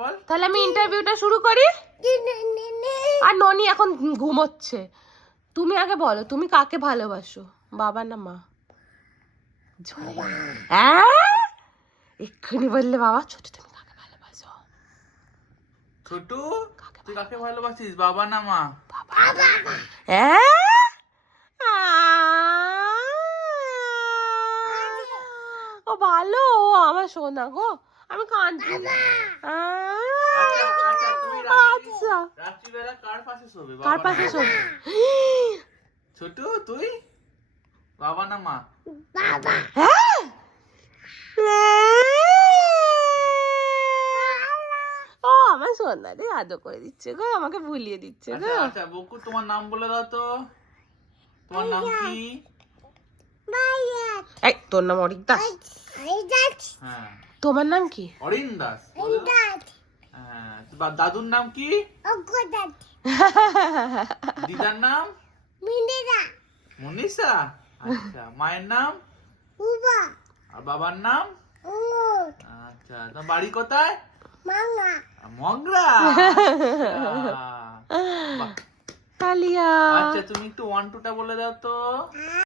বল। তাহলে আমি ইন্টারভিউটা শুরু করি। আর ননি এখন ঘুমোচ্ছে। তুমি আগে বলো, তুমি কাকে ভালোবাসো, বাবা না মা? এক্ষুনি বললে বাবা। ছোট, তুমি কাকে ভালোবাসো? ছোট, তুই কাকে ভালোবাসিস, বাবা না মা? ও ভালো, ও আমার সোনা গো, আমি কাঁদছি। আচ্ছা, রাত্রিবেলা কার পাশে শোবে? কার পাশে শোবে? ছোট, তুই বাবা না মা? ও আমার সোনা রে, আদর করে দিচ্ছে গো, আমাকে ভুলিয়ে দিচ্ছে গো। আচ্ছা বকু, তোমার নাম বলে দাও তো। তোমার নাম কি? এই তোর নাম অরিক দাস? হ্যাঁ। তোমার নাম কি? অরিন দাস। হ্যাঁ। দাদুর নাম কি? দিদার নাম? মনীষা। আচ্ছা, মায়ের নাম? আর বাবার নাম? আচ্ছা, তোমার বাড়ি কোথায়? মংরা। তালিয়া। আচ্ছা, তুমি একটু 1 2 টা বলে দাও তো।